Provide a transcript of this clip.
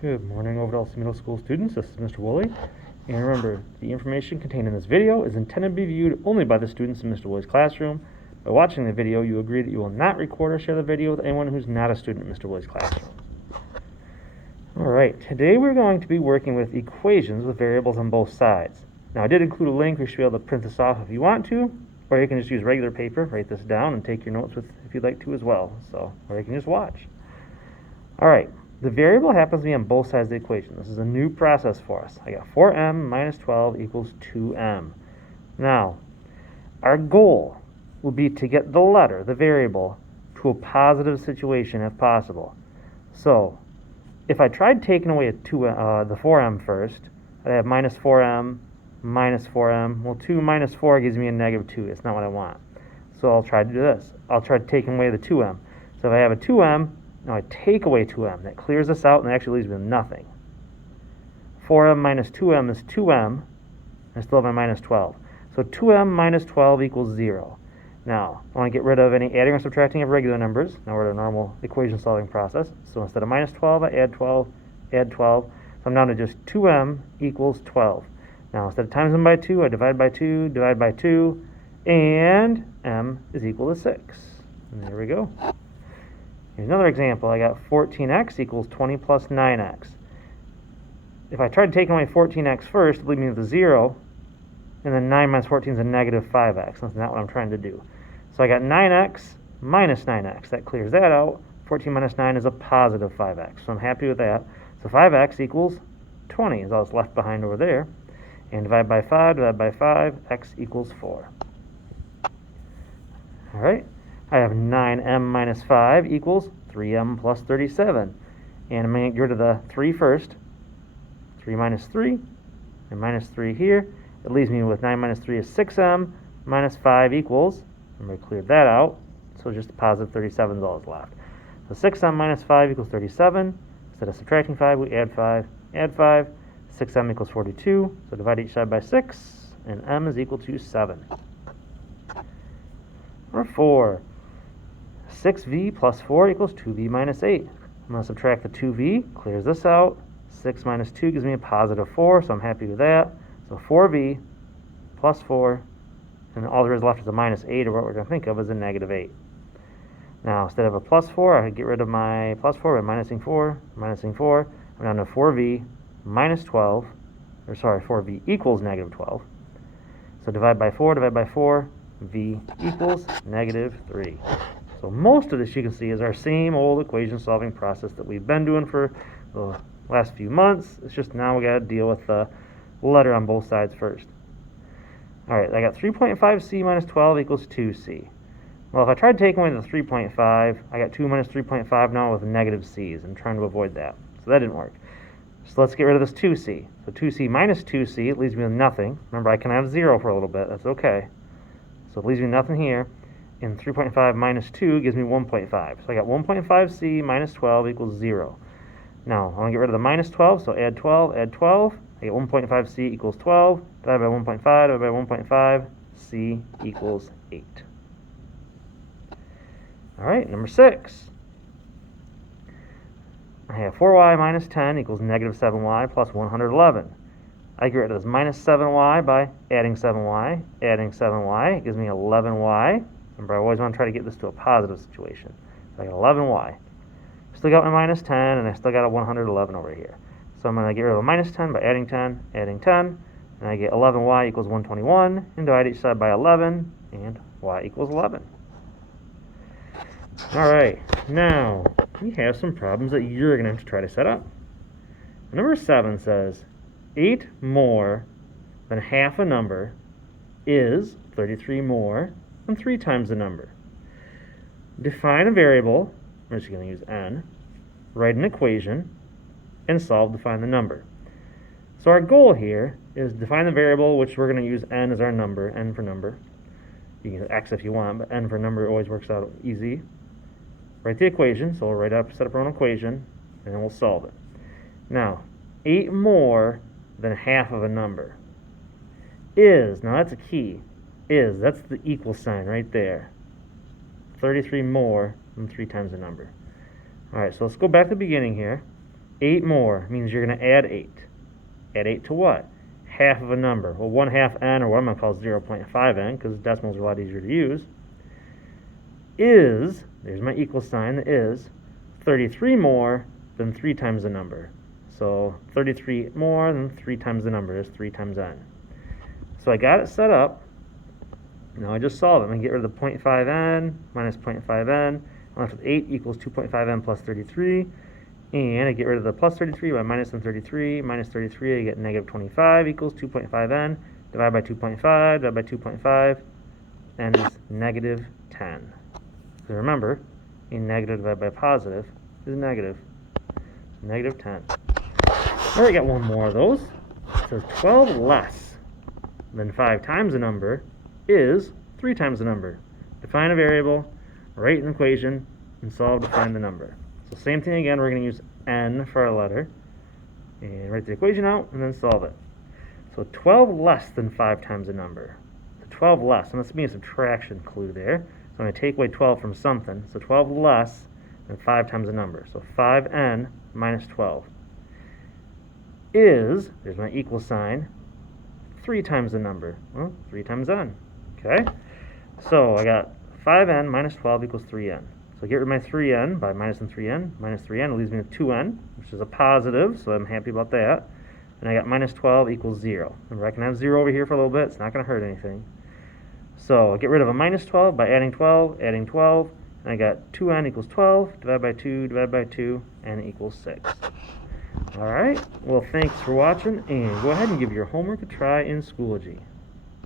Good morning, Ovid Middle School students. This is Mr. Woolley. And remember, the information contained in this video is intended to be viewed only by the students in Mr. Woolley's classroom. By watching the video, you agree that you will not record or share the video with anyone who's not a student in Mr. Woolley's classroom. Alright, today we're going to be working with equations with variables on both sides. Now, I did include a link where you should be able to print this off if you want to, or you can just use regular paper, write this down, and take your notes with if you'd like to as well. Or you can just watch. Alright. The variable happens to be on both sides of the equation. This is a new process for us. I got 4m minus 12 equals 2m. Now, our goal would be to get the letter, the variable, to a positive situation if possible. So, if I tried taking away the 4m first, I'd have minus 4m, minus 4m. Well, 2 minus 4 gives me a negative 2. It's not what I want. So I'll try to do this. I'll try taking away the 2m. So if I have a 2m, now I take away 2m. That clears this out and actually leaves me with nothing. 4m minus 2m is 2m. I still have my minus 12. So 2m minus 12 equals 0. Now, I want to get rid of any adding or subtracting of regular numbers. Now we're at a normal equation solving process. So instead of minus 12, I add 12, add 12. So I'm down to just 2m equals 12. Now instead of times them by 2, I divide by 2, divide by 2, and m is equal to 6. And there we go. Here's another example. I got 14x equals 20 plus 9x. If I tried taking away 14x first, it would leave me with a 0, and then 9 minus 14 is a negative 5x. That's not what I'm trying to do. So I got 9x minus 9x. That clears that out. 14 minus 9 is a positive 5x. So I'm happy with that. So 5x equals 20 is all that's left behind over there. And divide by 5, x equals 4. All right. I have 9m minus 5 equals 3m plus 37. And I'm going to get rid of the 3 first. 3 minus 3, and minus 3 here. It leaves me with 9 minus 3 is 6m, minus 5 equals, remember I cleared that out, so just a positive 37 is all that's left. So 6m minus 5 equals 37. Instead of subtracting 5, we add 5, 6m equals 42. So divide each side by 6, and m is equal to 7. Number 4. 6v plus 4 equals 2v minus 8. I'm going to subtract the 2v, clears this out. 6 minus 2 gives me a positive 4, so I'm happy with that. So 4v plus 4, and all there is left is a minus 8, or what we're going to think of as a negative 8. Now, instead of a plus 4, I get rid of my plus 4 by minusing 4. I'm down to 4v minus 12, 4v equals negative 12. So divide by 4, v equals negative 3. So most of this, you can see, is our same old equation solving process that we've been doing for the last few months. It's just now we got to deal with the letter on both sides first. All right, I got 3.5c minus 12 equals 2c. Well, if I tried taking away the 3.5, I got 2 minus 3.5 now with negative c's. I'm trying to avoid that. So that didn't work. So let's get rid of this 2c. So 2c minus 2c, it leaves me with nothing. Remember, I can have 0 for a little bit. That's okay. So it leaves me nothing here. And 3.5 minus 2 gives me 1.5. So I got 1.5c minus 12 equals 0. Now, I want to get rid of the minus 12, so add 12, add 12. I get 1.5c equals 12. Divide by 1.5, divide by 1.5, c equals 8. All right, number 6. I have 4y minus 10 equals negative 7y plus 111. I get rid of this minus 7y by adding 7y. Adding 7y gives me 11y. Remember, I always want to try to get this to a positive situation. So I got 11y. Still got my minus 10, and I still got a 111 over here. So I'm going to get rid of a minus 10 by adding 10, and I get 11y equals 121, and divide each side by 11, and y equals 11. All right, now we have some problems that you're going to have to try to set up. Number 7 says 8 more than half a number is 33 more than 3 times the number. Define a variable, we're just going to use n, write an equation, and solve to find the number. So our goal here is define the variable, which we're going to use n as our number, n for number. You can use x if you want, but n for number always works out easy. Write the equation, so we'll set up our own equation, and then we'll solve it. Now, 8 more than half of a number is, now that's a key, that's the equal sign right there. 33 more than 3 times the number. All right, so let's go back to the beginning here. 8 more means you're going to add 8. Add 8 to what? Half of a number. Well, 1/2 n, or what I'm going to call 0.5n, because decimals are a lot easier to use, is, there's my equal sign, the is, 33 more than 3 times the number. So 33 more than 3 times the number is 3 times n. So I got it set up. Now I just solve it. I'm going to get rid of the 0.5n minus 0.5n. I'm left with 8 equals 2.5n plus 33. And I get rid of the plus 33 by minus 33. Minus 33, I get negative 25 equals 2.5n. Divide by 2.5, divide by 2.5. N is negative 10. So remember, a negative divided by positive is negative. Negative 10. All right, got one more of those. It says 12 less than 5 times the number is 3 times the number. Define a variable, write an equation, and solve to find the number. So same thing again, we're going to use n for our letter, and write the equation out, and then solve it. So 12 less than 5 times the number. So 12 less, and let's be a subtraction clue there. So I'm going to take away 12 from something. So 12 less than 5 times the number. So 5n minus 12 is, there's my equal sign, 3 times the number. Well, 3 times n. Okay? So I got 5n minus 12 equals 3n. So I get rid of my 3n by minus 3n. Minus 3n leaves me with 2n, which is a positive, so I'm happy about that. And I got minus 12 equals 0. Remember, I can have 0 over here for a little bit. It's not going to hurt anything. So I get rid of a minus 12 by adding 12, and I got 2n equals 12, divided by 2, n equals 6. All right, well, thanks for watching, and go ahead and give your homework a try in Schoology.